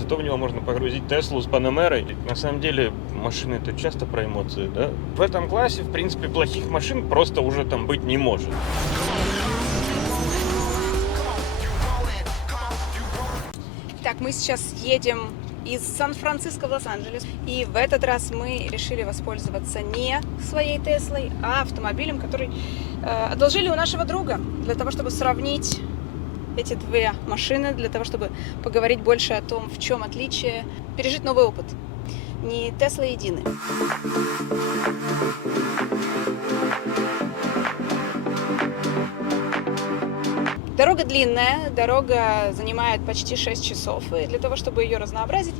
зато в него можно погрузить Теслу с Панамерой. На самом деле машины это часто про эмоции, да? В этом классе, в принципе, плохих машин просто уже там быть не может. Так, мы сейчас едем из Сан-Франциско в Лос-Анджелес. И в этот раз мы решили воспользоваться не своей Теслой, а автомобилем, который одолжили у нашего друга, для того, чтобы сравнить эти две машины, для того, чтобы поговорить больше о том, в чем отличие, пережить новый опыт. Не Тесла едины. Дорога длинная, дорога занимает почти 6 часов, и для того, чтобы ее разнообразить,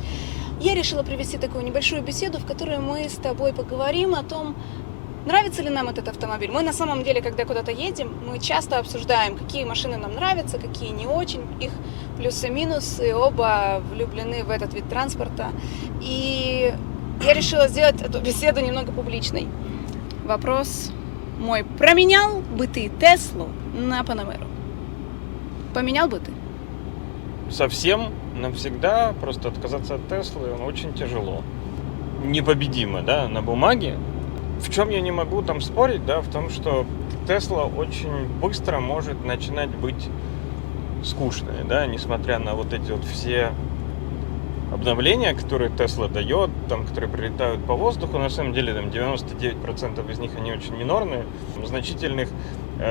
я решила провести такую небольшую беседу, в которой мы с тобой поговорим о том, нравится ли нам этот автомобиль. Мы на самом деле, когда куда-то едем, мы часто обсуждаем, какие машины нам нравятся, какие не очень, их плюсы-минусы, оба влюблены в этот вид транспорта. И я решила сделать эту беседу немного публичной. Вопрос мой: променял бы ты Теслу на Панамеру? Поменял бы ты? Совсем, навсегда, просто отказаться от Теслы очень тяжело. Непобедимо, да, на бумаге. В чем я не могу там спорить, да, в том, что Тесла очень быстро может начинать быть скучной, да, несмотря на вот эти вот все обновления, которые Тесла дает, там, которые прилетают по воздуху, на самом деле там 99% из них они очень минорные. Значительных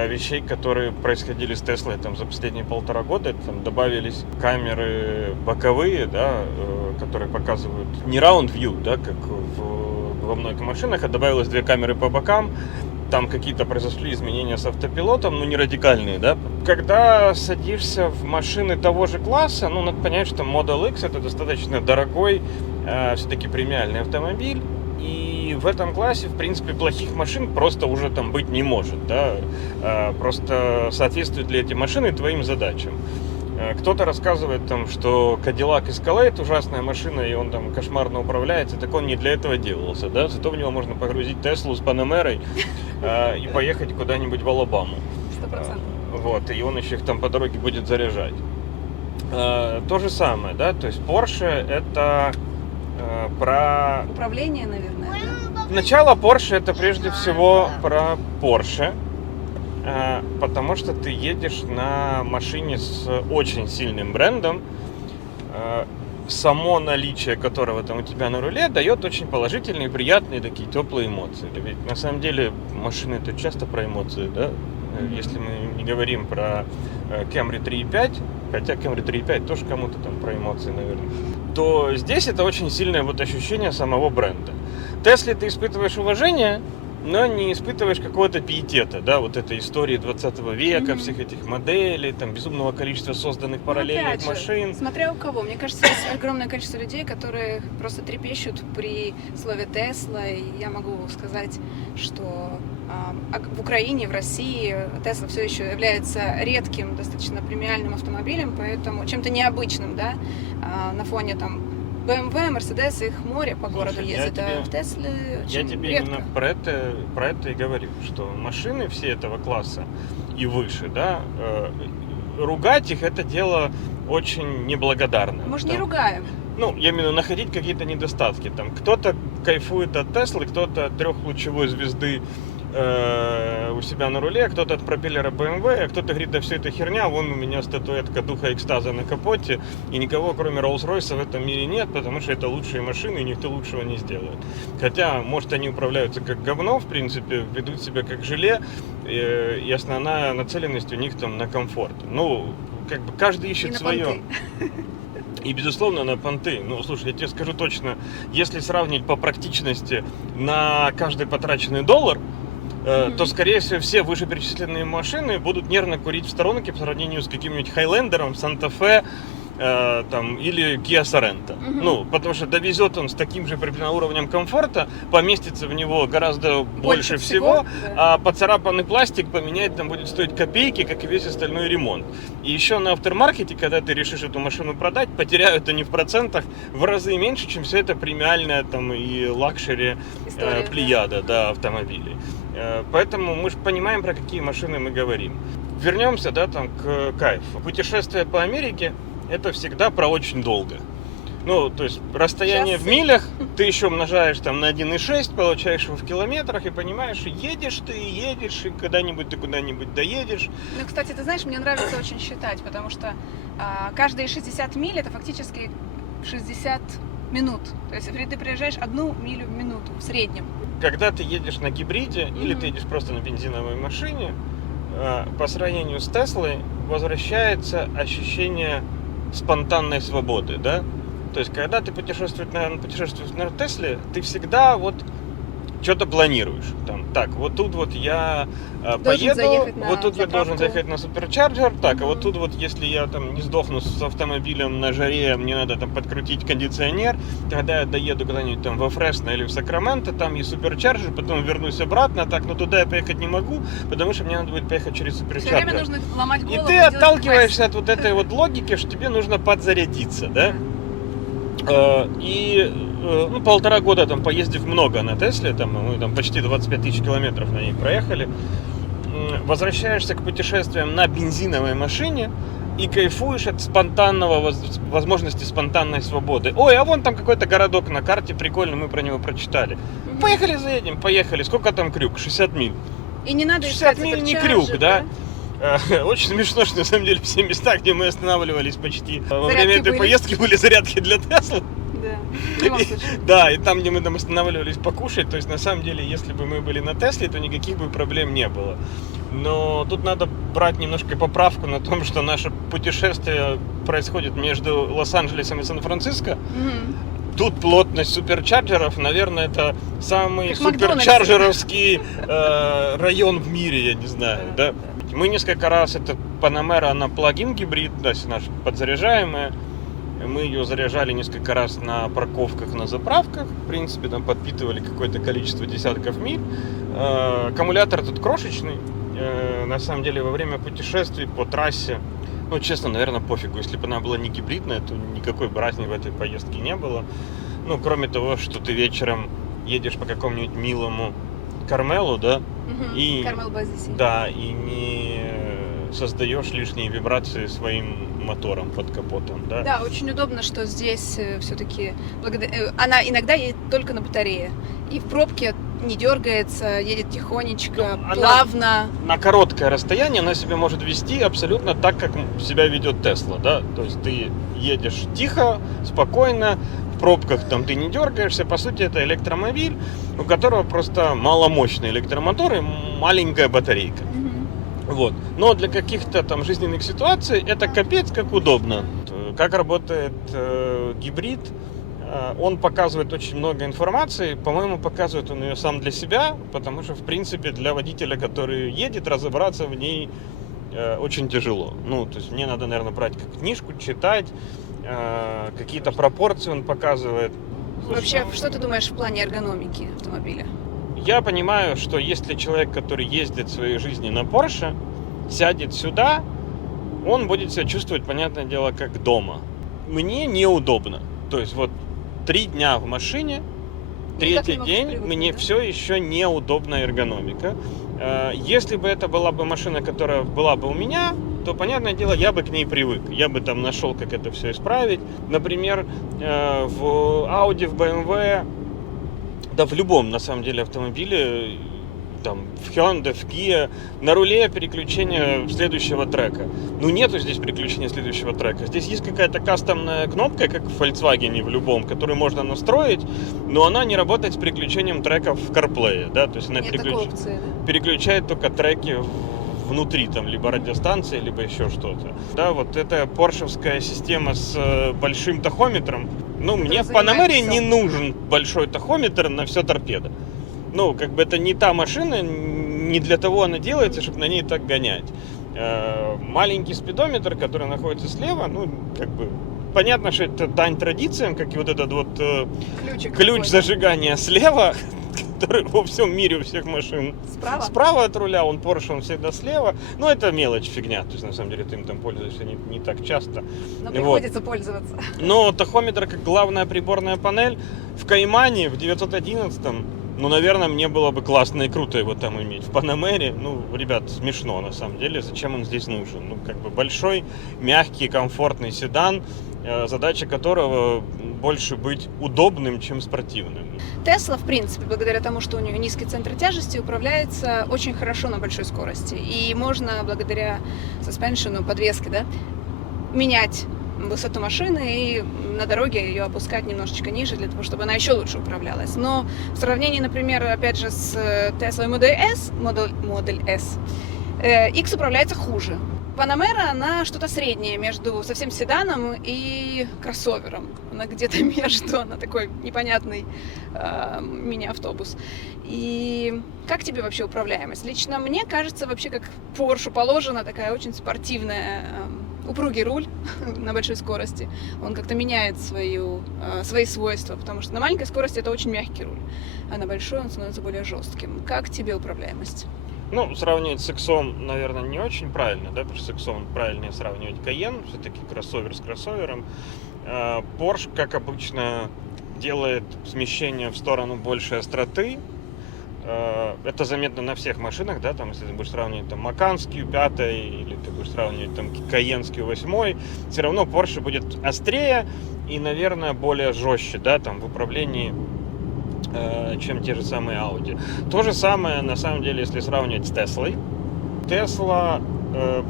вещей, которые происходили с Теслой там за последние 1,5 года, там добавились камеры боковые, да, которые показывают не round view, да, как во многих машинах, а добавилось 2 камеры по бокам. Там какие-то произошли изменения с автопилотом, но не радикальные, да. Когда садишься в машины того же класса, надо понять, что Model X это достаточно дорогой, все-таки премиальный автомобиль. И в этом классе, в принципе, плохих машин просто уже там быть не может, да. Просто соответствуют ли эти машины твоим задачам. Кто-то рассказывает там, что Cadillac Escalade ужасная машина, и он там кошмарно управляется, так он не для этого делался, да, зато в него можно погрузить Теслу с Панамерой и поехать куда-нибудь в Алабаму. 100%. Вот, и он еще их там по дороге будет заряжать. То же самое, да, то есть Porsche это про... Управление, наверное, да? Начало Porsche это прежде всего про Porsche. Потому что ты едешь на машине с очень сильным брендом, само наличие которого там у тебя на руле дает очень положительные, приятные такие теплые эмоции. Ведь на самом деле машины это часто про эмоции, да? Если мы не говорим про Camry 3.5, хотя Camry 3.5 тоже кому-то там про эмоции, наверное, то здесь это очень сильное вот ощущение самого бренда. Тесле ты испытываешь уважение, но не испытываешь какого-то пиетета, да, вот этой истории 20 века, всех этих моделей, там, безумного количества созданных параллельных машин. Смотря у кого. Мне кажется, есть огромное количество людей, которые просто трепещут при слове Тесла. И я могу сказать, что в Украине, в России Тесла все еще является редким, достаточно премиальным автомобилем, поэтому чем-то необычным, да, на фоне там BMW, Mercedes, их море по городу ездит, а в Тесле очень Я тебе редко. именно про это и говорю, что машины все этого класса и выше, да, ругать их это дело очень неблагодарное. Мы же не ругаем. Я имею в виду находить какие-то недостатки. Там кто-то кайфует от Теслы, кто-то от 3-лучевой звезды у себя на руле, кто-то от пропеллера BMW, а кто-то говорит, да все это херня, вон у меня статуэтка духа экстаза на капоте, и никого кроме Rolls-Royce в этом мире нет, потому что это лучшие машины, и никто лучшего не сделает. Хотя, может, они управляются как говно, в принципе, ведут себя как желе, и основная нацеленность у них там на комфорт. Как бы каждый ищет свое. И, безусловно, на понты. Слушай, я тебе скажу точно, если сравнить по практичности на каждый потраченный доллар, то, скорее всего, все вышеперечисленные машины будут нервно курить в сторонке по сравнению с каким-нибудь Хайлендером, Санта-Фе или Kia Sorento. Потому что довезет он с таким же примерно уровнем комфорта, поместится в него гораздо больше всего, да. А поцарапанный пластик поменять там будет стоить копейки, как и весь остальной ремонт. И еще на автормаркете, когда ты решишь эту машину продать, потеряют они в процентах в разы меньше, чем все это премиальная там и лакшери плеяда, да, автомобилей. Поэтому мы же понимаем, про какие машины мы говорим. Вернемся, да, там к кайфу. Путешествие по Америке это всегда про очень долго. Ну, то есть расстояние в Часы. милях, ты еще умножаешь там на 1,6, получаешь его в километрах и понимаешь, едешь ты, едешь, и когда-нибудь ты куда-нибудь доедешь. Ну, кстати, ты знаешь, мне нравится очень считать, потому что каждые 60 миль это фактически 60 минут. То есть ты приезжаешь 1 милю в минуту в среднем. Когда ты едешь на гибриде или Мгм. ты едешь просто на бензиновой машине, по сравнению с Теслой возвращается ощущение спонтанной свободы, да? То есть, когда ты путешествуешь на Тесле, ты всегда вот что-то планируешь. Там, так, вот тут вот я поеду, заехать на вот тут я должен заправку. заехать на суперчарджер, так, а вот Мгм. тут вот, если я там не сдохну с автомобилем на жаре, мне надо там подкрутить кондиционер, тогда я доеду куда-нибудь там во Фресно или в Сакраменто, там и суперчарджер, потом вернусь обратно, так, но туда я поехать не могу, потому что мне надо будет поехать через Все время суперчарджер. нужно ломать И голову. ты делать отталкиваешься от вот этой вот логики, что тебе нужно подзарядиться, да? И ну, 1,5 года там поездив много на Тесле, там, мы там почти 25 тысяч километров на ней проехали, возвращаешься к путешествиям на бензиновой машине и кайфуешь от спонтанного возможности спонтанной свободы. Ой, а вон там какой-то городок на карте, прикольно, мы про него прочитали. Мгм. Поехали заедем, поехали. Сколько там крюк? 60 миль. И не надо 60 искать миль не суперчарджер, крюк, да? Очень смешно, что на самом деле все места, где мы останавливались почти во Зарядки время этой были? поездки, были зарядки для Теслы. Да. В любом случае. Да, и там, где мы там останавливались покушать, то есть на самом деле, если бы мы были на Тесле, то никаких бы проблем не было. Но тут надо брать немножко поправку на том, что наше путешествие происходит между Лос-Анджелесом и Сан-Франциско. Мгм. Тут плотность суперчарджеров, наверное, это самый Как Макдональдс. суперчарджеровский район в мире, я не знаю, да. Мы несколько раз, это Panamera, она плагин гибрид, да, наша подзаряжаемая. Мы ее заряжали несколько раз на парковках, на заправках. В принципе, там подпитывали какое-то количество десятков миль. Аккумулятор тут крошечный. На самом деле, во время путешествий по трассе, ну, честно, наверное, пофигу. Если бы она была не гибридная, то никакой бы разницы в этой поездке не было. Ну, кроме того, что ты вечером едешь по какому-нибудь милому Кармелу, да, Мгм. и Кармел Базиси. да, и не создаешь лишние вибрации своим мотором под капотом, да? Да, очень удобно, что здесь все-таки она иногда едет только на батарее. И в пробке не дергается, едет тихонечко, Ну, она- плавно. На короткое расстояние она себя может вести абсолютно так, как себя ведет Тесла, да? То есть ты едешь тихо, спокойно, в пробках там ты не дергаешься. По сути, это электромобиль, у которого просто маломощный электромотор и маленькая батарейка. Мгм. Вот. Но для каких-то там жизненных ситуаций это капец как удобно. Как работает гибрид? Он показывает очень много информации. По-моему, показывает он ее сам для себя, потому что, в принципе, для водителя, который едет, разобраться в ней очень тяжело. Ну, то есть мне надо, наверное, брать как книжку, читать, какие-то пропорции он показывает. Вообще, что ты думаешь в плане эргономики автомобиля? Я понимаю, что если человек, который ездит в своей жизни на Porsche, сядет сюда, он будет себя чувствовать, понятное дело, как дома. Мне неудобно. То есть вот 3 дня в машине, Никак не третий могу день, привыкнуть, мне да? все еще неудобна эргономика. Если бы это была бы машина, которая была бы у меня, то, понятное дело, я бы к ней привык. Я бы там нашел, как это все исправить. Например, в Audi, в BMW, да в любом, на самом деле, автомобиле, там, в Hyundai, в Kia, на руле переключение следующего трека. Ну, нету здесь переключения следующего трека. Здесь есть какая-то кастомная кнопка, как в Volkswagen в любом, которую можно настроить, но она не работает с переключением треков в CarPlay, да, то есть она Нет такой опции, да? переключает только треки внутри, там, либо радиостанции, либо еще что-то. Да, вот эта поршевская система с большим тахометром, ну, мне в занимает Панамере всё. не нужен большой тахометр на все торпедо. Ну, как бы это не та машина, не для того она делается, чтобы на ней так гонять. Маленький спидометр, который находится слева, ну, как бы, понятно, что это дань традициям, как и вот этот вот Ключик ключ какой-то. зажигания слева, который во всем мире у всех машин Справа? справа от руля, он Porsche, он всегда слева. Ну, это мелочь, фигня. То есть, на самом деле, ты им там пользуешься не так часто. Но Вот. приходится пользоваться. Но тахометр как главная приборная панель в Каймане в 911-м, ну, наверное, мне было бы классно и круто его там иметь. В Панамере, ну, ребят, смешно на самом деле. Зачем он здесь нужен? Ну, как бы большой, мягкий, комфортный седан. задача которого больше быть удобным, чем спортивным. Тесла, в принципе, благодаря тому, что у нее низкий центр тяжести, управляется очень хорошо на большой скорости. И можно благодаря suspension, подвеске, да, менять высоту машины и на дороге ее опускать немножечко ниже, для того, чтобы она еще лучше управлялась. Но в сравнении, например, опять же, с Tesla Model S, X управляется хуже. Панамера, она что-то среднее между совсем седаном и кроссовером. Она где-то между, она такой непонятный мини-автобус. И как тебе вообще управляемость? Лично мне кажется, вообще как Porsche положена, такая очень спортивная, упругий руль на большой скорости. Он как-то меняет свои свойства, потому что на маленькой скорости это очень мягкий руль, а на большой он становится более жестким. Как тебе управляемость? Ну, сравнивать с X-ом, наверное, не очень правильно, да, потому что с X-ом правильнее сравнивать Cayenne, все-таки кроссовер с кроссовером. Porsche, как обычно, делает смещение в сторону большей остроты. Это заметно на всех машинах, да, там, если ты будешь сравнивать там Macan с Q5, или ты будешь сравнивать там Cayenne с Q8, все равно Porsche будет острее и, наверное, более жестче, да, там, в управлении, чем те же самые Audi. То же самое, на самом деле, если сравнивать с Теслой. Tesla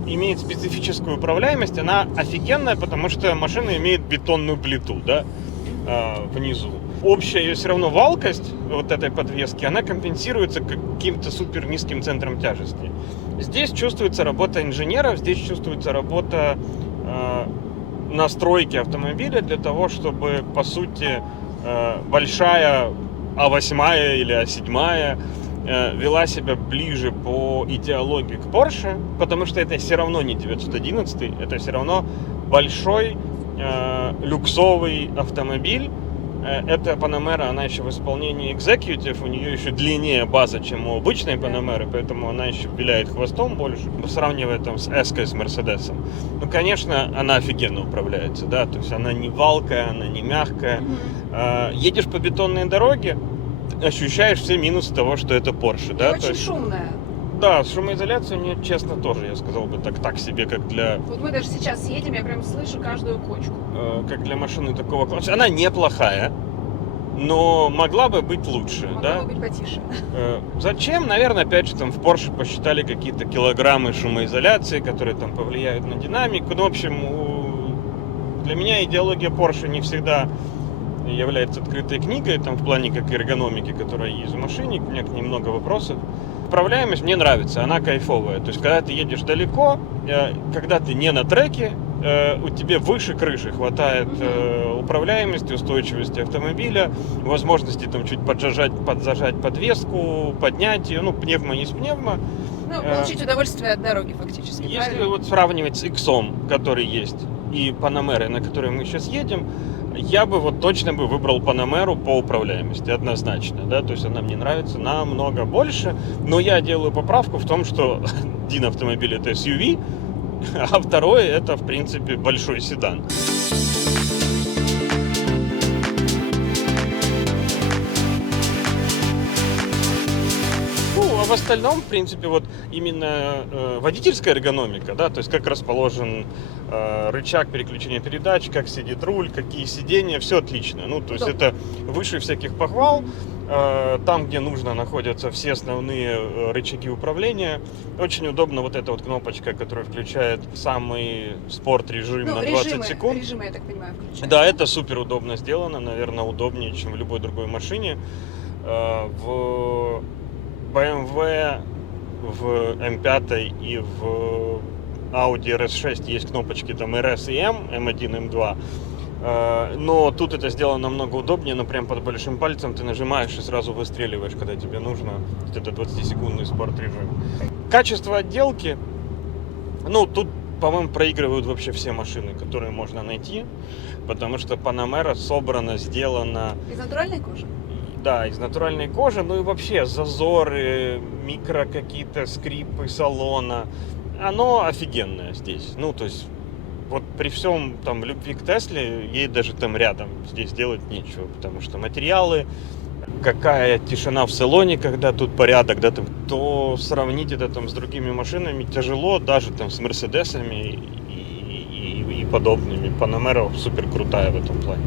имеет специфическую управляемость, она офигенная, потому что машина имеет бетонную плиту, да, внизу. Общая ее все равно валкость вот этой подвески, она компенсируется каким-то супер низким центром тяжести. Здесь чувствуется работа инженеров, здесь чувствуется работа настройки автомобиля для того, чтобы, по сути, большая А8 или А7 вела себя ближе по идеологии к Porsche, потому что это все равно не 911, это все равно большой люксовый автомобиль. Эта Panamera, она еще в исполнении Executive, у нее еще длиннее база, чем у обычной Panamera, поэтому она еще виляет хвостом больше, сравнивая там с S-кой, с Мерседесом. Ну, конечно, она офигенно управляется, да, то есть она не валкая, она не мягкая. Едешь по бетонной дороге, ощущаешь все минусы того, что это Porsche, да. Очень шумная. Да, шумоизоляция у нее, честно, тоже, я сказал бы, так себе, как для... Вот мы даже сейчас едем, я прям слышу каждую кочку. Как для машины такого класса. Она неплохая, но могла бы быть лучше, могла бы быть потише. Зачем? Наверное, опять же, там в Porsche посчитали какие-то килограммы шумоизоляции, которые там повлияют на динамику. Ну, в общем, для меня идеология Porsche не всегда является открытой книгой, там в плане как эргономики, которая есть в машине, у меня к ней много вопросов. Управляемость мне нравится, она кайфовая. То есть, когда ты едешь далеко, когда ты не на треке, у тебя выше крыши хватает управляемости, устойчивости автомобиля, возможности там чуть подзажать подвеску, поднять ее, ну, пневмо есть пневмо. Ну, получить удовольствие от дороги фактически. Если правильно? вот сравнивать с X-ом, который есть, и Panamera, на которой мы сейчас едем, я бы вот точно бы выбрал Panamera по управляемости, однозначно, да, то есть она мне нравится намного больше, но я делаю поправку в том, что один автомобиль это SUV, а второй это, в принципе, большой седан. А в остальном, в принципе, вот именно водительская эргономика, да, то есть как расположен рычаг переключения передач, как сидит руль, какие сиденья, все отлично. Ну, то есть это выше всяких похвал. Там, где нужно, находятся все основные рычаги управления. Очень удобно вот эта вот кнопочка, которая включает самый спорт-режим на 20 секунд. Режимы, я так понимаю, включают. Да, это супер удобно сделано, наверное, удобнее, чем в любой другой машине. В BMW, в M5 и в Audi RS6 есть кнопочки там RS и M, M1, M2. Но тут это сделано намного удобнее, но прям под большим пальцем ты нажимаешь и сразу выстреливаешь, когда тебе нужно. Это 20-секундный спорт-режим. Качество отделки, ну, тут, по-моему, проигрывают вообще все машины, которые можно найти, потому что Panamera собрана, сделана... Из натуральной кожи? Да, из натуральной кожи, ну и вообще зазоры, микро какие-то скрипы салона, оно офигенное здесь. Ну, то есть, вот при всем там любви к Тесле, ей даже там рядом здесь делать нечего, потому что материалы, какая тишина в салоне, когда тут порядок, да, там, то сравнить это там с другими машинами тяжело, даже там с Мерседесами и подобными. Panamera супер крутая в этом плане.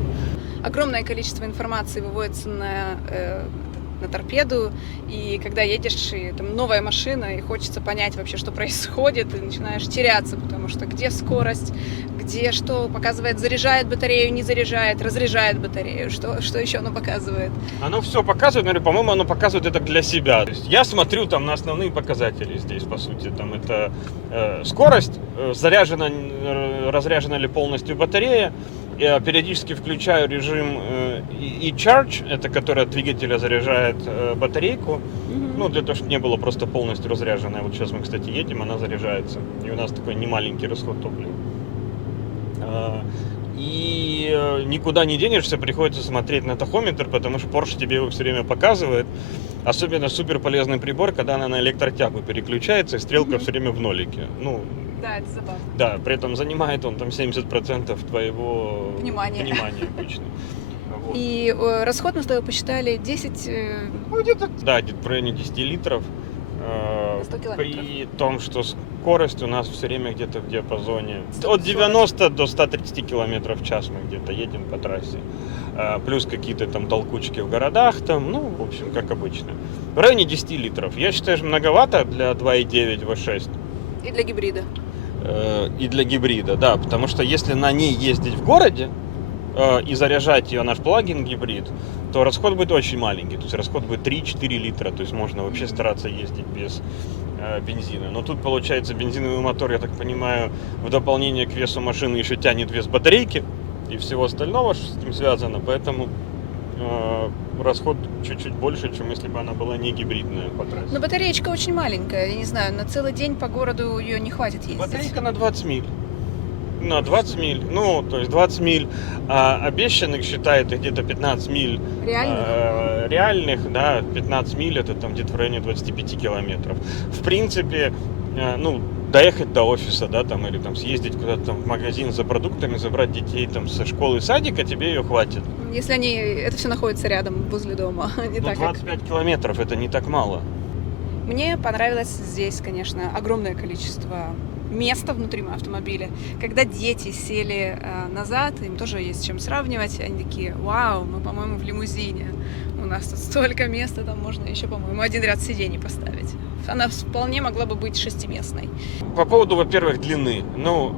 Огромное количество информации выводится на торпеду, и когда едешь, и там новая машина, и хочется понять вообще, что происходит, и начинаешь теряться, потому что где скорость, где что показывает, заряжает батарею, не заряжает, разряжает батарею, что еще оно показывает. Оно все показывает, но, по-моему, оно показывает это для себя. То есть я смотрю там на основные показатели здесь, по сути. Там это скорость, разряжена ли полностью батарея. Я периодически включаю режим e-charge, это который от двигателя заряжает батарейку. Ну, для того, чтобы не было просто полностью разряженная. Вот сейчас мы, кстати, едем, она заряжается. И у нас такой немаленький расход топлива. И никуда не денешься, приходится смотреть на тахометр, потому что Porsche тебе его все время показывает. Особенно супер полезный прибор, когда она на электротягу переключается, и стрелка все время в нолике. Ну, Да, это забавно. да, при этом занимает он там 70% твоего Внимания обычно. Вот. И расход мы с тобой посчитали 10... Ну, где-то, да, где-то в районе 10 литров. На 100 километров. При том, что скорость у нас все время где-то в диапазоне от 90 до 130 километров в час мы где-то едем по трассе. Плюс какие-то там толкучки в городах, там, ну, в общем, как обычно. В районе 10 литров. Я считаю, что многовато для 2.9 V6. И для гибрида. И для гибрида, да, потому что если на ней ездить в городе и заряжать ее наш плагин гибрид, то расход будет очень маленький, то есть расход будет 3-4 литра, то есть можно вообще стараться ездить без бензина. Но тут получается бензиновый мотор, я так понимаю, в дополнение к весу машины еще тянет вес батарейки и всего остального, что с этим связано, поэтому расход чуть-чуть больше, чем если бы она была не гибридная по трассе. Но батареечка очень маленькая, я не знаю, на целый день по городу ее не хватит ездить. Батарейка на 20 миль. На 20 миль, ну, то есть 20 миль обещанных считает где-то 15 миль реальных, да, 15 миль это там где-то в районе 25 километров. В принципе, ну, доехать до офиса, да, там, или там съездить куда-то там в магазин за продуктами, забрать детей там со школы и садика, тебе ее хватит. Если это все находится рядом, возле дома, не Ну, так 25 километров это не так мало. Мне понравилось здесь, конечно, огромное количество места внутри автомобиля. Когда дети сели назад, им тоже есть с чем сравнивать, они такие: вау, мы, по-моему, в лимузине. У нас тут столько места, там можно еще, по-моему, один ряд сидений поставить. Она вполне могла бы быть 6-местной. По поводу, во-первых, длины. Ну,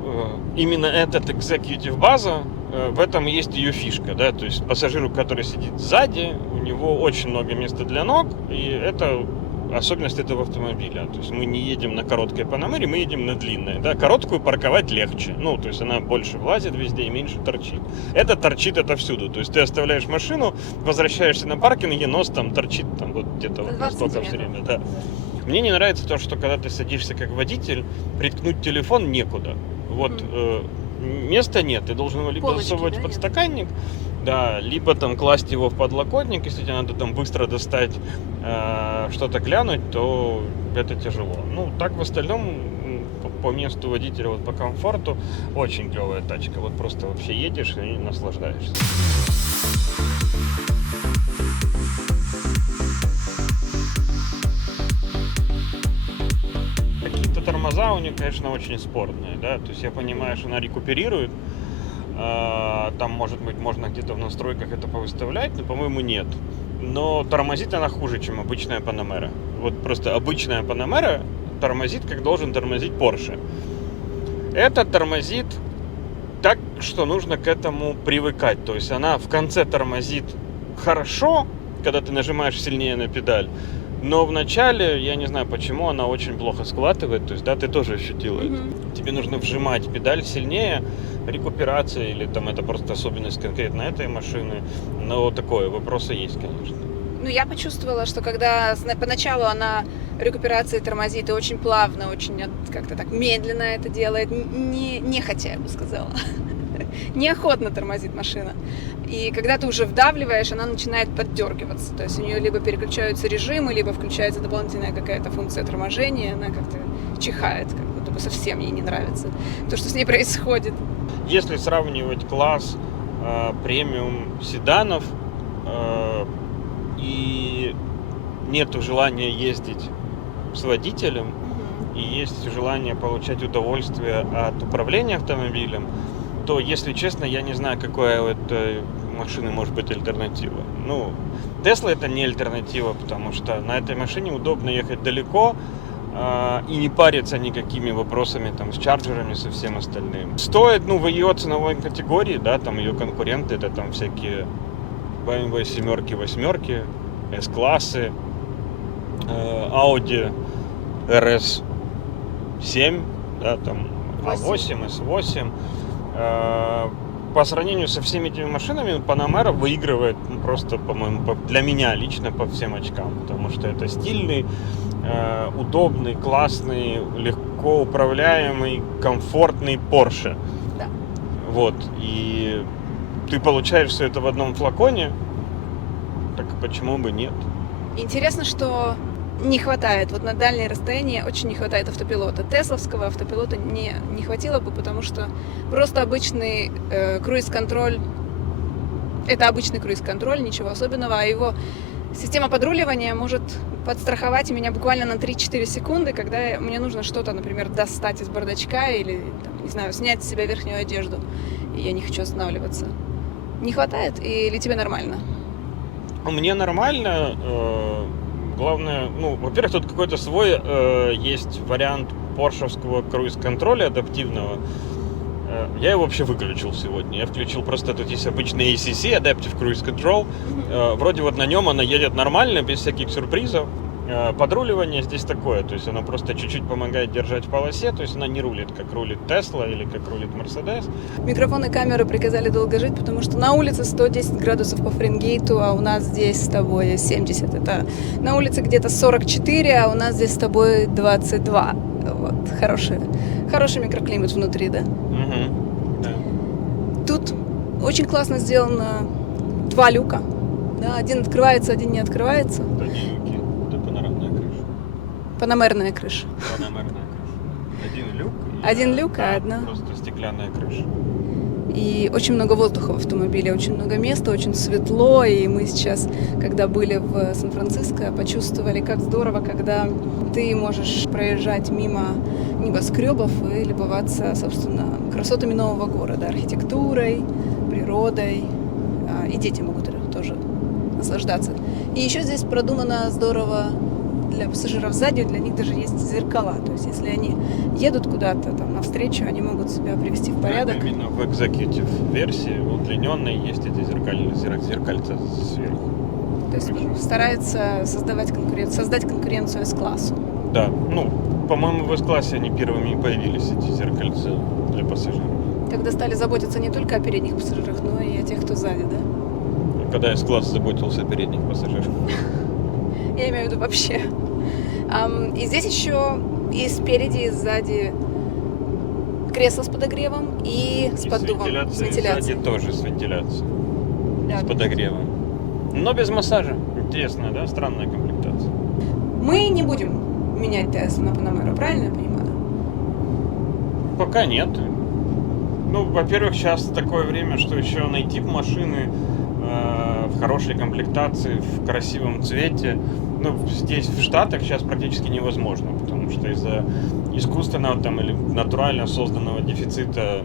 именно этот Executive база, в этом есть ее фишка, да, то есть пассажиру, который сидит сзади, у него очень много места для ног, и это особенность этого автомобиля. То есть мы не едем на короткой Панамере, мы едем на длинной, да, короткую парковать легче, ну, то есть она больше влазит везде и меньше торчит. Это торчит отовсюду, то есть ты оставляешь машину, возвращаешься на паркинг, и нос там торчит там вот где-то вот настолько все время, да. Мне не нравится то, что когда ты садишься как водитель, приткнуть телефон некуда. Вот места нет, ты должен его либо засовывать в подстаканник, да, либо там класть его в подлокотник, если тебе надо там быстро достать что-то глянуть, то это тяжело. Ну, так в остальном по месту водителя, вот по комфорту, очень клевая тачка. Вот просто вообще едешь и наслаждаешься. Какие-то тормоза у них, конечно, очень спорные, да, то есть я понимаю, что она рекуперирует, там, может быть, можно где-то в настройках это повыставлять, но, по-моему, нет. Но тормозит она хуже, чем обычная Panamera. Вот просто обычная Panamera тормозит, как должен тормозить Porsche. Это тормозит так, что нужно к этому привыкать. То есть она в конце тормозит хорошо, когда ты нажимаешь сильнее на педаль. Но в начале, я не знаю почему, она очень плохо схватывает. То есть, да, ты тоже ощутила это. Тебе нужно вжимать педаль сильнее. Рекуперация или там это просто особенность конкретно этой машины. Но такое, вопросы есть, конечно. Ну, я почувствовала, что когда поначалу она рекуперацией тормозит и очень плавно, очень как-то так медленно это делает, нехотя, я бы сказала. Неохотно тормозит машина. И когда ты уже вдавливаешь, она начинает поддергиваться. То есть у нее либо переключаются режимы, либо включается дополнительная какая-то функция торможения. Она как-то чихает, как будто бы совсем ей не нравится то, что с ней происходит. Если сравнивать класс премиум седанов и нету желания ездить с водителем, и есть желание получать удовольствие от управления автомобилем, то, если честно, я не знаю, какая у этой машины может быть альтернатива. Ну, Tesla это не альтернатива, потому что на этой машине удобно ехать далеко и не париться никакими вопросами там с чарджерами, со всем остальным. Стоит, в ее ценовой категории, да, там ее конкуренты, это там всякие BMW 7, 8, S-классы, Audi RS7, да, там A8, S8. По сравнению со всеми этими машинами, Panamera выигрывает просто, по-моему, для меня лично по всем очкам, потому что это стильный, удобный, классный, легко управляемый, комфортный Porsche. Да. Вот, и ты получаешь все это в одном флаконе, так почему бы нет? Интересно, что не хватает, вот на дальние расстояния очень не хватает автопилота. Тесловского автопилота не хватило бы, потому что просто обычный круиз-контроль, это обычный круиз-контроль, ничего особенного, а его система подруливания может подстраховать меня буквально на 3-4 секунды, когда мне нужно что-то, например, достать из бардачка или, там, не знаю, снять с себя верхнюю одежду, и я не хочу останавливаться. Не хватает или тебе нормально? Мне нормально. Главное, во-первых, тут какой-то свой есть вариант поршевского круиз-контроля адаптивного. Я его вообще выключил сегодня. Я включил просто, тут есть обычный ACC, Adaptive Cruise Control. Вроде вот на нем она едет нормально, без всяких сюрпризов. Подруливание здесь такое, то есть оно просто чуть-чуть помогает держать в полосе, то есть она не рулит, как рулит Tesla или как рулит Mercedes. Микрофон и камеру приказали долго жить, потому что на улице 110 градусов по Фаренгейту, а у нас здесь с тобой 70. Это на улице где-то 44, а у нас здесь с тобой 22. Вот, хороший микроклимат внутри, да? Угу. Да. Тут очень классно сделано 2 люка. Да, один открывается, один не открывается. Это не люки, это панорамная крыша. Паномерная крыша. Паномерная крыша. Один люк. Один люк, а одна. Просто стеклянная крыша. И очень много воздуха в автомобиле, очень много места, очень светло. И мы сейчас, когда были в Сан-Франциско, почувствовали, как здорово, когда ты можешь проезжать мимо небоскребов и любоваться, собственно, красотами нового города, архитектурой, природой. И дети могут тоже наслаждаться. И еще здесь продумано здорово для пассажиров сзади, для них даже есть зеркала. То есть, если они едут куда-то там навстречу, они могут себя привести в порядок. Да, именно в executive версии, в удлиненной, есть эти зеркальца сверху. То есть старается создать конкуренцию S-классу. Да, по-моему, в S-классе они первыми и появились, эти зеркальца для пассажиров. Когда стали заботиться не только о передних пассажирах, но и о тех, кто сзади, да? Когда S-класс заботился о передних пассажирах. Я имею в виду вообще. И здесь еще и спереди, и сзади кресло с подогревом и с поддувом. С вентиляцией. Сзади тоже с вентиляцией. Да. С подогревом. Но без массажа. Интересно, да? Странная комплектация. Мы не будем менять Tesla на Panamera, правильно я понимаю? Пока нет. Во-первых, сейчас такое время, что еще найти машины в хорошей комплектации, в красивом цвете, здесь в Штатах сейчас практически невозможно, потому что из-за искусственного там или натурально созданного дефицита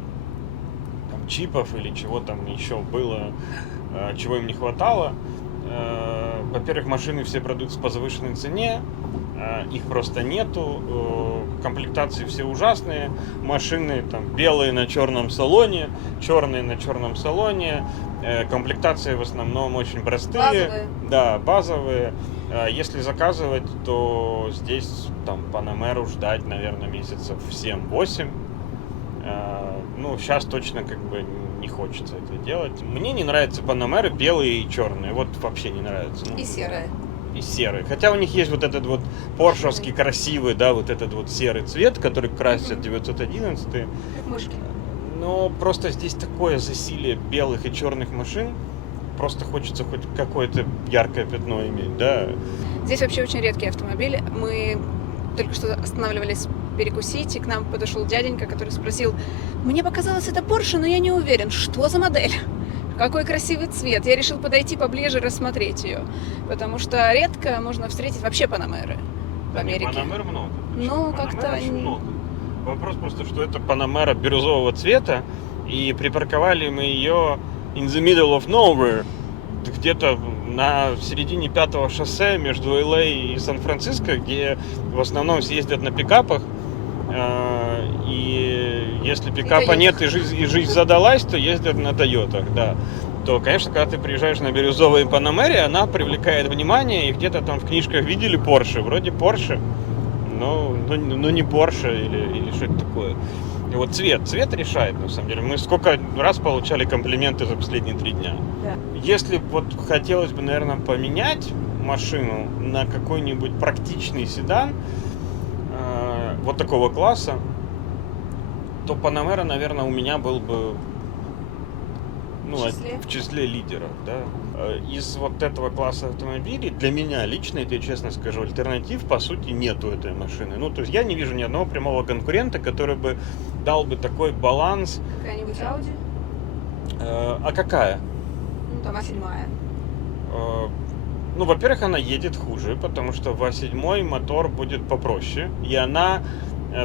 там, чипов или чего там еще было, чего им не хватало. Во-первых, машины все продаются по завышенной цене, их просто нету, комплектации все ужасные, машины там белые на черном салоне, черные на черном салоне, комплектации в основном очень простые. Базовые. Да, базовые. Если заказывать, то здесь там Panamera ждать, наверное, месяцев 7-8. Сейчас точно не хочется это делать. Мне не нравятся Panamera белые и черные, вот вообще не нравится. И серое. И серый. Хотя у них есть вот этот вот поршевский красивый, да, вот этот вот серый цвет, который красят 911. Как мышки. Но просто здесь такое засилие белых и черных машин. Просто хочется хоть какое-то яркое пятно иметь, да. Здесь вообще очень редкие автомобили. Мы только что останавливались перекусить, и к нам подошел дяденька, который спросил: мне показалось, это Porsche, но я не уверен, что за модель? Какой красивый цвет. Я решил подойти поближе, рассмотреть ее. Потому что редко можно встретить вообще Panamera в Америке. Panamera много. Ну, Panamera как-то... очень много. Вопрос просто, что это Panamera бирюзового цвета, И припарковали мы ее in the middle of nowhere, где-то на середине 5-го шоссе между Л.А. и Сан-Франциско, где в основном все ездят на пикапах. И если пикапа нет и жизнь задалась, то ездят на Тойотах, да. То, конечно, когда ты приезжаешь на бирюзовые Панамере, она привлекает внимание, и где-то там в книжках видели Porsche, вроде Porsche, но не Porsche или что-то такое. И вот цвет решает, на самом деле. Мы сколько раз получали комплименты за последние 3 дня. Да. Если вот хотелось бы, наверное, поменять машину на какой-нибудь практичный седан, вот такого класса, то Panamera, наверное, у меня был бы в числе лидеров, да. Из вот этого класса автомобилей для меня лично, я тебе честно скажу, альтернатив по сути нету этой машины. Ну, то есть я не вижу ни одного прямого конкурента, который бы дал бы такой баланс. Какая-нибудь Audi? А какая? Ну, там А7. Ну, во-первых, она едет хуже, потому что в А7 мотор будет попроще. И она,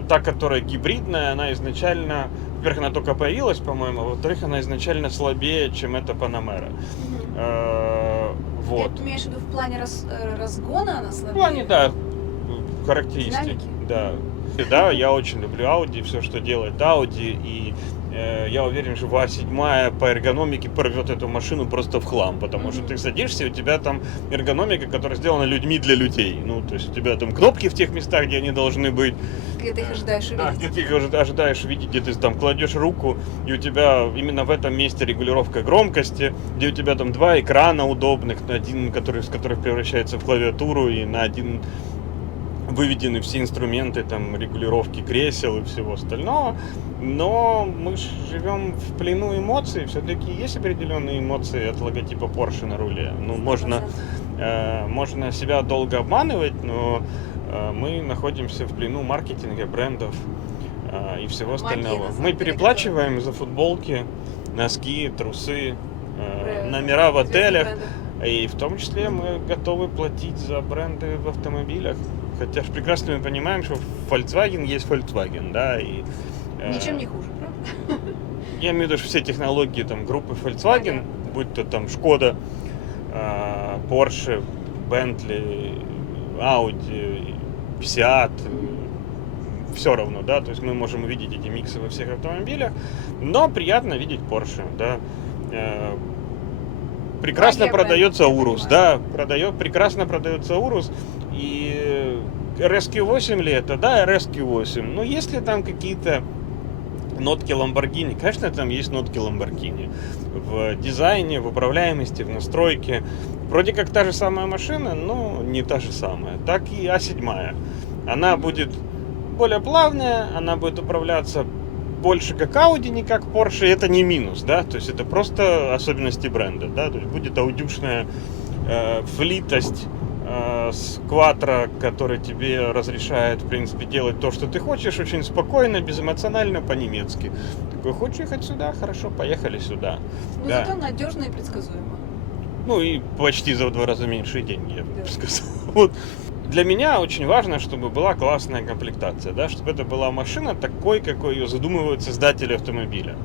та, которая гибридная, она изначально, во-первых, она только появилась, по-моему, а во-вторых, она изначально слабее, чем эта Panamera. Вот. Ты имеешь в виду в плане разгона она слабее? В плане, да, характеристик. Динамики? Да. Да, я очень люблю Audi, все, что делает Audi, и я уверен, что А7 по эргономике порвет эту машину просто в хлам, потому что ты садишься, и у тебя там эргономика, которая сделана людьми для людей. Ну, то есть у тебя там кнопки в тех местах, где они должны быть. Где ты их ожидаешь увидеть. Где ты их ожидаешь увидеть, где ты там кладешь руку, и у тебя именно в этом месте регулировка громкости, где у тебя там 2 экрана удобных, один из которых превращается в клавиатуру, и на один выведены все инструменты, там, регулировки кресел и всего остального. Но мы живем в плену эмоций, все-таки есть определенные эмоции от логотипа Porsche на руле. Ну, можно себя долго обманывать, но мы находимся в плену маркетинга, брендов и всего остального. Мы переплачиваем за футболки, носки, трусы, номера в отелях. И в том числе мы готовы платить за бренды в автомобилях. Хотя прекрасно мы понимаем, что Volkswagen есть Volkswagen, да, и... Ничем не хуже, правда? Я имею в виду, что все технологии там группы Volkswagen, будь то там Шкода, Porsche, Bentley, Audi, Seat, все равно, да, то есть мы можем увидеть эти миксы во всех автомобилях, но приятно видеть Porsche, да. Прекрасно продается Урус, да, прекрасно продается Урус, и RSQ8 ли это? Да, RSQ8, но если там какие-то нотки Lamborghini, конечно, там есть нотки Lamborghini в дизайне, в управляемости, в настройке, вроде как та же самая машина, но не та же самая, так и А7, она будет более плавная, она будет управляться больше как Audi, не как Porsche, это не минус, да, то есть это просто особенности бренда, да, то есть будет аудюшная влитость с Quattro, который тебе разрешает, в принципе, делать то, что ты хочешь, очень спокойно, безэмоционально, по-немецки. Такой, хочешь ехать сюда? Хорошо, поехали сюда. Ну, да. Зато надежно и предсказуемо. Ну, и почти за 2 раза меньшие деньги, я бы сказал. Вот. Для меня очень важно, чтобы была классная комплектация, да, чтобы это была машина такой, какой ее задумывают создатели автомобиля.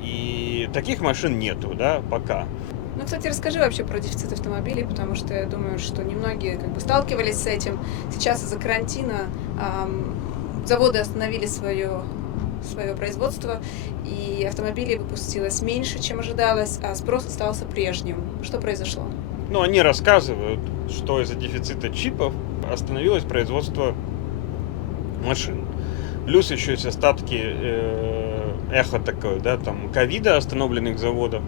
И таких машин нету, да, пока. Ну, кстати, расскажи вообще про дефицит автомобилей, потому что я думаю, что немногие как бы сталкивались с этим. Сейчас из-за карантина заводы остановили свое производство, и автомобилей выпустилось меньше, чем ожидалось, а спрос остался прежним. Что произошло? Ну, они рассказывают, что из-за дефицита чипов остановилось производство машин. Плюс еще есть остатки эхо такое, да, там, ковида, остановленных заводов.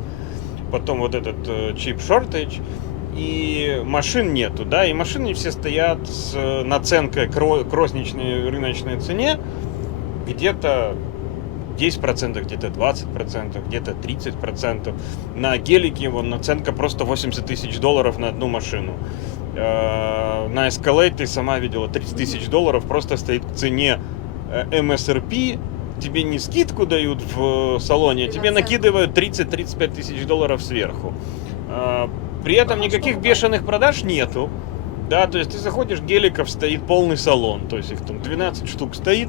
Потом вот этот чип-шортедж. И машин нету, да, и машины все стоят с наценкой к розничной рыночной цене где-то 10%, где-то 20%, где-то 30%. На гелике вон наценка просто $80 тысяч на одну машину. На Escalade ты сама видела, $30 тысяч просто стоит к цене MSRP. Тебе не скидку дают в салоне, а тебе накидывают 30-35 тысяч долларов сверху. При этом никаких бешеных продаж нету. Да, то есть ты заходишь, геликов стоит полный салон, то есть их там 12 штук стоит.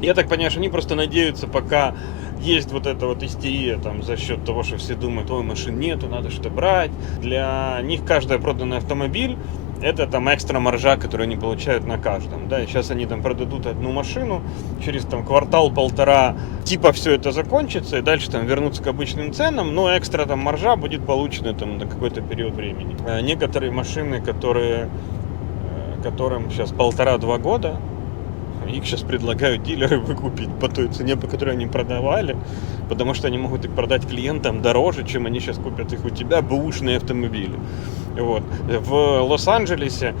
Я так понимаю, что они просто надеются, пока есть вот эта вот истерия там за счет того, что все думают, ой, машин нету, надо что-то брать. Для них каждый проданный автомобиль это там экстра маржа, которую они получают на каждом, да, и сейчас они там продадут одну машину, через там квартал-полтора типа все это закончится, и дальше там вернутся к обычным ценам, но экстра там маржа будет получена там на какой-то период времени. Некоторые машины, которым сейчас 1,5-2 года, их сейчас предлагают дилеры выкупить по той цене, по которой они продавали, потому что они могут их продать клиентам дороже, чем они сейчас купят их у тебя, бэушные автомобили. Вот. В Лос-Анджелесе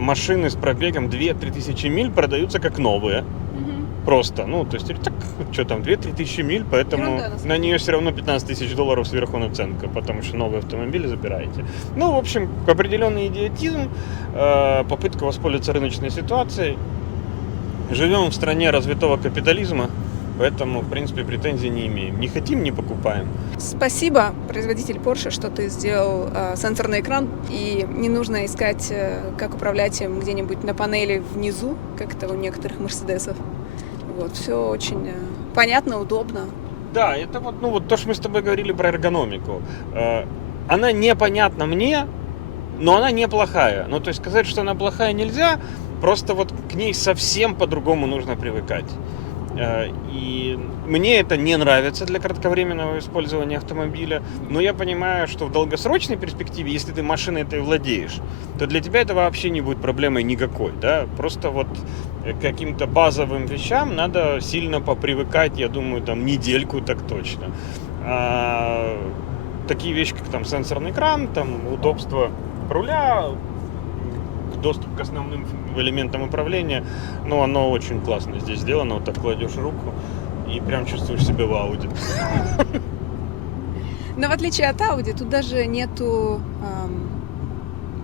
машины с пробегом 2-3 тысячи миль продаются как новые. Просто, ну, то есть, так, что там, 2-3 тысячи миль, поэтому Ерунда, на нее все равно 15 тысяч долларов сверху наценка, потому что новые автомобили забираете. Ну, в общем, определенный идиотизм, попытка воспользоваться рыночной ситуацией. Живем в стране развитого капитализма, поэтому, в принципе, претензий не имеем. Не хотим, не покупаем. Спасибо, производитель Porsche, что ты сделал сенсорный экран, и не нужно искать, как управлять им где-нибудь на панели внизу, как это у некоторых мерседесов. Вот, все очень понятно, удобно. Да, это вот, ну, вот то, что мы с тобой говорили про эргономику. Она непонятна мне, но она неплохая. Ну, то есть сказать, что она плохая, нельзя, просто вот к ней совсем по-другому нужно привыкать. И мне это не нравится для кратковременного использования автомобиля, но я понимаю, что в долгосрочной перспективе, если ты машиной этой владеешь, то для тебя это вообще не будет проблемой никакой, да, просто вот к каким-то базовым вещам надо сильно попривыкать, я думаю, там недельку так точно. Такие вещи, как там сенсорный экран, там удобство руля, доступ к основным элементам управления, ну, оно очень классно здесь сделано. Вот так кладешь руку и прям чувствуешь себя в Audi. Но в отличие от Audi, тут даже нету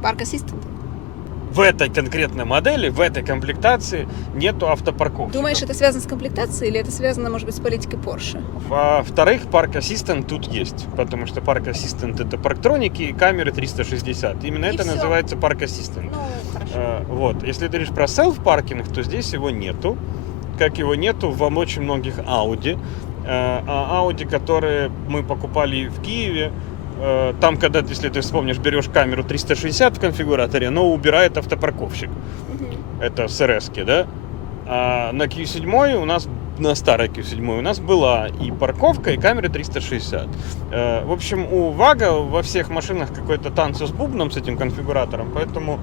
парк ассистента. В этой конкретной модели, в этой комплектации нету автопарковки. Думаешь, это связано с комплектацией или это связано, может быть, с политикой Porsche? Во-вторых, парк ассистент тут есть, потому что парк ассистент это парктроники и камеры 360. Именно И это всё. называется парк ассистент. Ну, хорошо. Вот. Если ты говоришь про селф-паркинг, то здесь его нету. Как его нету в очень многих Audi. А Audi, которые мы покупали в Киеве, там, когда, если ты вспомнишь, берешь камеру 360 в конфигураторе, но убирает автопарковщик. Это с RS-ки, да? А на Q7 у нас, на старой Q7 у нас была и парковка, и камера 360. В общем, у Вага во всех машинах какой-то танцы с бубном, с этим конфигуратором, поэтому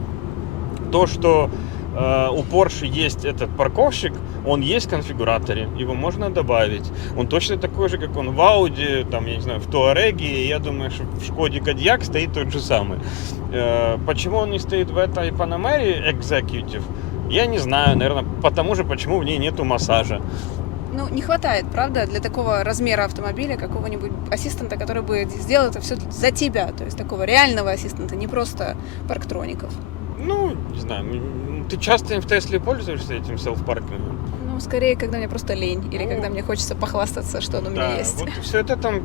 то, что у Porsche есть этот парковщик, он есть в конфигураторе, его можно добавить. Он точно такой же, как он в Audi, там, я не знаю, в Touareg, и я думаю, что в Шкоде Кодиак стоит тот же самый. Почему он не стоит в этой Panamera Executive, я не знаю, наверное, потому же, почему в ней нету массажа. Ну, не хватает, правда, для такого размера автомобиля какого-нибудь ассистента, который бы сделал это все за тебя, то есть такого реального ассистента, не просто парктроников. Ну, не знаю, ты часто в Тесле пользуешься этим селф-паркингом? Ну, скорее, когда мне просто лень, или Ну, когда мне хочется похвастаться, что он у меня Да, есть. вот все это там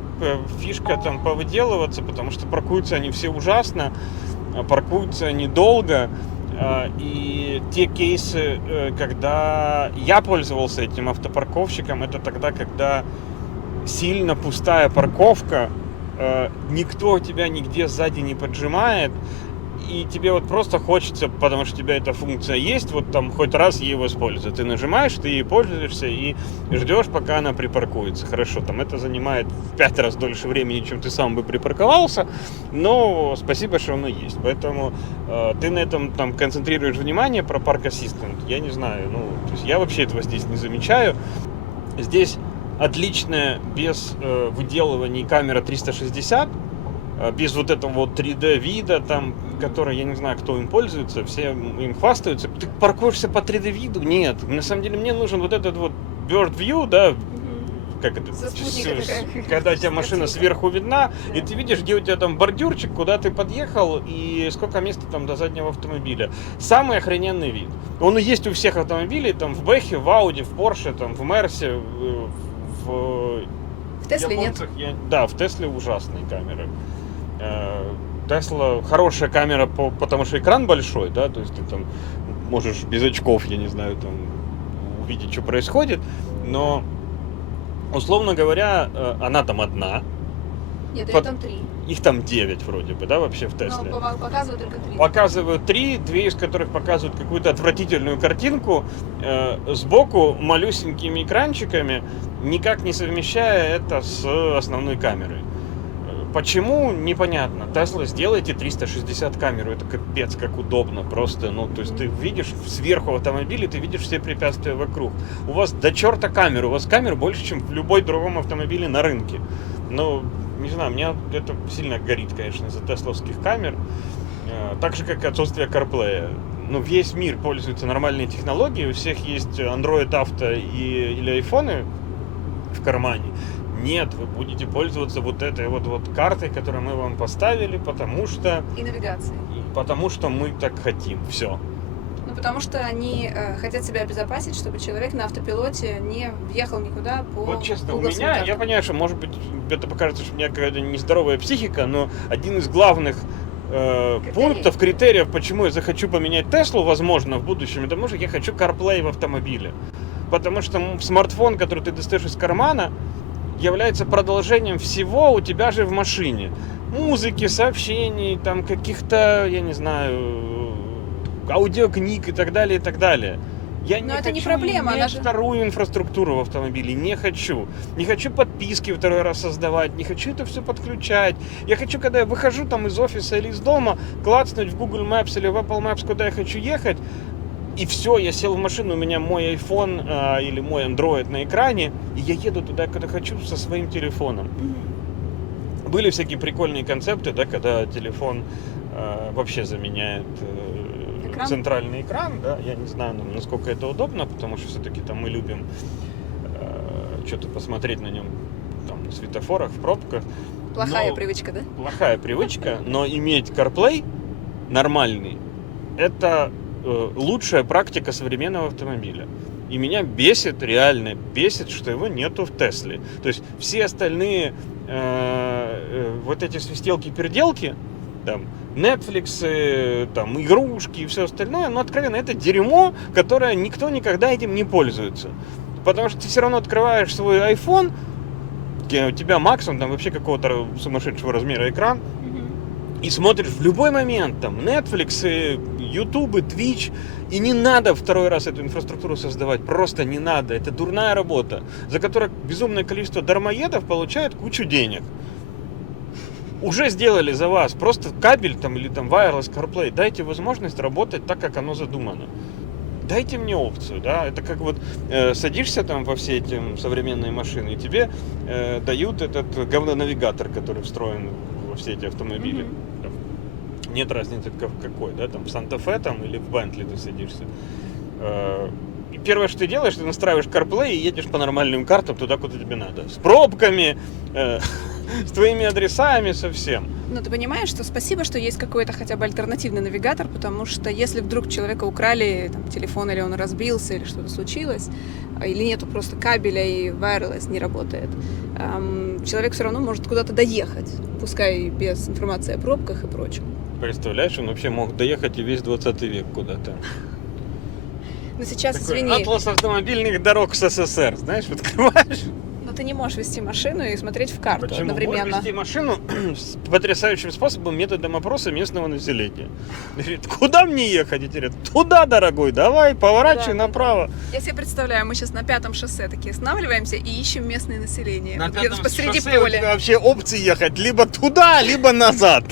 фишка там повыделываться, потому что паркуются они все ужасно, паркуются они долго. И те кейсы, когда я пользовался этим автопарковщиком, это тогда, когда сильно пустая парковка, никто тебя нигде сзади не поджимает, и тебе вот просто хочется, потому что у тебя эта функция есть, вот там хоть раз ей воспользоваться. Ты нажимаешь, ты ей пользуешься и ждешь, пока она припаркуется. Хорошо, там это занимает в 5 раз дольше времени, чем ты сам бы припарковался, но спасибо, что оно есть. Поэтому ты на этом там концентрируешь внимание про парк ассистент. Я не знаю, ну, то есть я вообще этого здесь не замечаю. Здесь отличная без выделываний камера 360, без вот этого вот 3D вида, там, который, я не знаю, кто им пользуется, все им хвастаются. Ты паркуешься по 3D виду? Нет. На самом деле мне нужен вот этот вот bird view, да, как это, когда у тебя машина сверху видна, и ты видишь, где у тебя там бордюрчик, куда ты подъехал, и сколько места там до заднего автомобиля. Самый охрененный вид. Он и есть у всех автомобилей, там, в Бэхе, в Ауди, в Порше, там, в Мерсе, в Тесле нет. Да, в Тесле ужасные камеры. Тесла хорошая камера, потому что экран большой, да, то есть ты там можешь без очков, я не знаю, там увидеть, что происходит, но условно говоря, она там одна. Нет, Под- там 3. Их там 9 вроде бы, да, вообще в Тесле. Но показывают только 3. Показывают 3, 2 из которых показывают какую-то отвратительную картинку сбоку малюсенькими экранчиками, никак не совмещая это с основной камерой. Почему? Непонятно. Тесла, сделайте 360 камеру, это капец, как удобно просто. Ну, то есть ты видишь сверху автомобиля, ты видишь все препятствия вокруг. У вас до черта камер, у вас камер больше, чем в любой другом автомобиле на рынке. Ну, не знаю, мне это сильно горит, конечно, из-за тесловских камер. Так же, как и отсутствие CarPlay. Ну, весь мир пользуется нормальной технологией, у всех есть Android Auto или айфоны в кармане. Нет, вы будете пользоваться вот этой вот картой, которую мы вам поставили, потому что И навигацией. мы так хотим. Все. Ну, потому что они хотят себя обезопасить, чтобы человек на автопилоте не въехал никуда по Вот честно, у гугловским меня, картам. я понимаю, что, может быть, это покажется, что у меня какая-то нездоровая психика, но один из главных пунктов, критериев, почему я захочу поменять Теслу, возможно, в будущем, это потому что я хочу CarPlay в автомобиле. Потому что смартфон, который ты достаешь из кармана, является продолжением всего у тебя же в машине. Музыки, сообщений, там каких-то, я не знаю, аудиокниг и так далее, и так далее. Я Но не это не хочу проблема, она иметь же- вторую инфраструктуру в автомобиле, не хочу. Не хочу подписки второй раз создавать, не хочу это все подключать. Я хочу, когда я выхожу там из офиса или из дома, клацнуть в Google Maps или в Apple Maps, куда я хочу ехать, и все, я сел в машину, у меня мой iPhone или мой Android на экране, и я еду туда, куда хочу, со своим телефоном. Были всякие прикольные концепты, да, когда телефон вообще заменяет Экран? центральный экран, да, я не знаю, насколько это удобно, потому что все-таки там мы любим что-то посмотреть на нем там на светофорах, в пробках. Плохая Но- привычка, да? Плохая привычка, но иметь CarPlay нормальный, это лучшая практика современного автомобиля. И меня бесит, реально бесит, что его нету в Тесле. То есть все остальные вот эти свистелки-переделки, там, Netflix, там, игрушки и все остальное, но откровенно это дерьмо, которое никто никогда этим не пользуется. Потому что ты все равно открываешь свой iPhone, где у тебя максимум там вообще какого-то сумасшедшего размера экран, и смотришь в любой момент там Netflix, YouTube, Twitch, и не надо второй раз эту инфраструктуру создавать, просто не надо, это дурная работа, за которую безумное количество дармоедов получает кучу денег. Уже сделали за вас, просто кабель там или там wireless CarPlay, дайте возможность работать так, как оно задумано. Дайте мне опцию, да, это как вот садишься там во все эти современные машины, и тебе дают этот говнонавигатор, который встроен во все эти автомобили. Там нет разницы какой, да, там в Санта-Фе там или в Бентли ты садишься. И первое, что ты делаешь, ты настраиваешь CarPlay и едешь по нормальным картам туда, куда тебе надо. С пробками, с твоими адресами, со всем. Но ты понимаешь, что спасибо, что есть какой-то хотя бы альтернативный навигатор, потому что если вдруг человека украли там, телефон, или он разбился, или что-то случилось, или нету просто кабеля и wireless не работает, человек все равно может куда-то доехать, пускай без информации о пробках и прочем. Представляешь, он вообще мог доехать и весь 20 век куда-то. Но сейчас, Такой извини, атлас автомобильных дорог СССР, знаешь, открываешь. но ты не можешь вести машину и смотреть в карту Почему? одновременно. Можешь вести машину с потрясающим способом, методом опроса местного населения. Говорит, куда мне ехать? И говорят, туда, дорогой, давай, поворачивай Да, да, направо. Я себе представляю, мы сейчас на 5-м шоссе такие останавливаемся и ищем местное население. На Вот где-то 5-м посреди шоссе у поля. тебя вообще опции ехать либо туда, либо назад.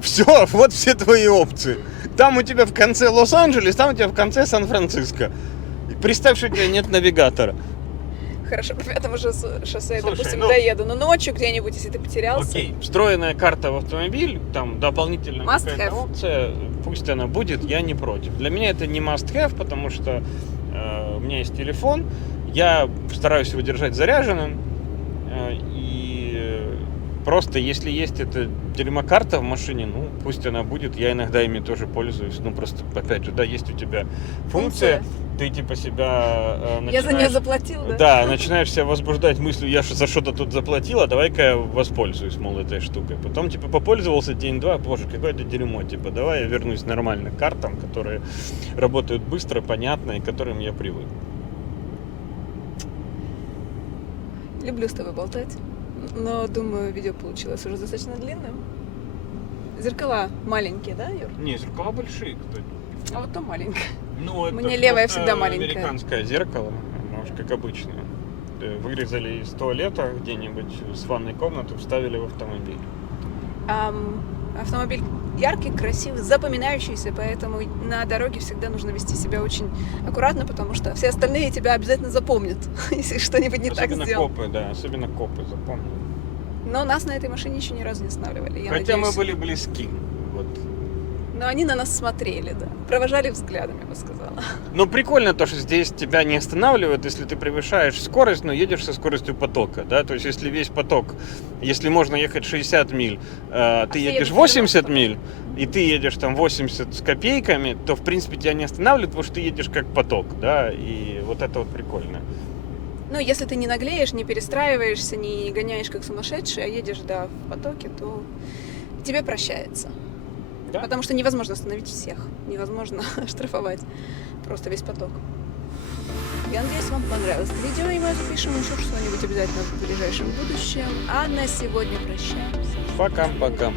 Все, вот все твои опции. Там у тебя в конце Лос-Анджелес, там у тебя в конце Сан-Франциско. И представь, что у тебя нет навигатора. Хорошо, по 5-му шоссе, Слушай, допустим, ну- доеду, но ночью где-нибудь, если ты потерялся. Окей, встроенная карта в автомобиль, там дополнительная Must какая-то have. опция, пусть она будет, я не против. Для меня это не must have, потому что у меня есть телефон, я стараюсь его держать заряженным, и просто если есть эта дерьмокарта в машине, ну пусть она будет, я иногда ими тоже пользуюсь, ну просто, опять же, да, есть у тебя функция, ты типа себя Я за нее заплатил, да? да, начинаешь себя возбуждать мыслью, я за что-то тут заплатила, давай-ка я воспользуюсь, мол, этой штукой. Потом, типа, попользовался день-два, боже, какое-то дерьмо, типа, давай я вернусь нормально к картам, которые работают быстро, понятно и к которым я привык. Люблю с тобой болтать, но думаю, видео получилось уже достаточно длинным. Зеркала маленькие, да, Юр? Не, зеркала большие, кстати. А вот то маленькое. Ну, это Мне левая просто всегда маленькая. американское зеркало, оно ж как обычное. Вырезали из туалета где-нибудь, с ванной комнаты, вставили в автомобиль. Автомобиль яркий, красивый, запоминающийся, поэтому на дороге всегда нужно вести себя очень аккуратно, потому что все остальные тебя обязательно запомнят, если что-нибудь не так Особенно сделал. копы, да, особенно копы, запомнил. Но нас на этой машине еще ни разу не останавливали. Я Хотя надеюсь. мы были близки. Вот. Но они на нас смотрели, да. Провожали взглядом, я бы сказала. Но прикольно то, что здесь тебя не останавливают, если ты превышаешь скорость, но едешь со скоростью потока, да, то есть если весь поток, если можно ехать 60 миль, ты все едешь едут 80 90. миль, и ты едешь там 80 с копейками, то в принципе тебя не останавливают, потому что ты едешь как поток, да, и вот это вот прикольно. Ну, если ты не наглеешь, не перестраиваешься, не гоняешь как сумасшедший, а едешь, да, в потоке, то тебе прощается. Да? Потому что невозможно остановить всех. Невозможно штрафовать просто весь поток. Я надеюсь, вам понравилось это видео, и мы запишем еще что-нибудь обязательно в ближайшем будущем. А на сегодня прощаемся. Пока-пока.